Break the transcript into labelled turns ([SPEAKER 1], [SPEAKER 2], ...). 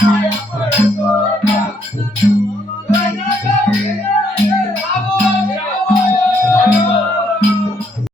[SPEAKER 1] Iya.